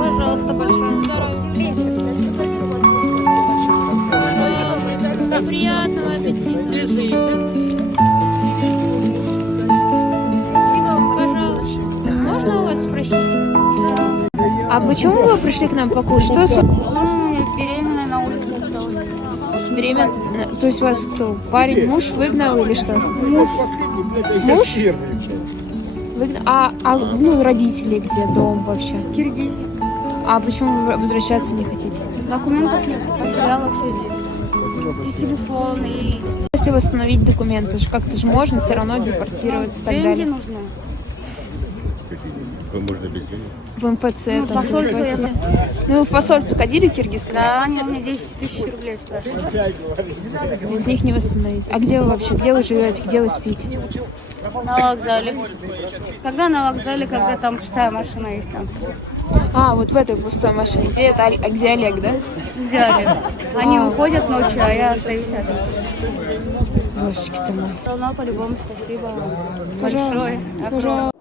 Пожалуйста, большое здоровья. Приятного аппетита. Пожалуйста. Можно у вас спросить? А почему вы пришли к нам покушать? Что с... Беременная на улице осталась. Беремен... То есть вас кто? Парень, муж выгнал или что? Муж. Муж? Выгнал? Ну, родители где? Дом вообще? Киргизия. А почему вы возвращаться не хотите? Документов нет, потеряла все здесь. И телефон, и Если восстановить документы, как-то же можно все равно депортироваться и так деньги далее. нужны. Можно без денег. В МФЦ Ну, там посольство пойти. это- Ну, вы в посольство ходили киргизское? Да, они у меня 10 тысяч рублей спрашивают. Из них не восстановить. А где вы вообще? Где вы живете? Где вы спите? На вокзале. Когда на вокзале, когда там пустая машина есть там. А, вот в этой пустой машине. Где это? А где Олег, да? Где Олег? Они уходят ночью, а я остаюсь одна. Божечки ты мой. Равно по-любому спасибо вам. Пожалуйста. Большое. Пожалуйста.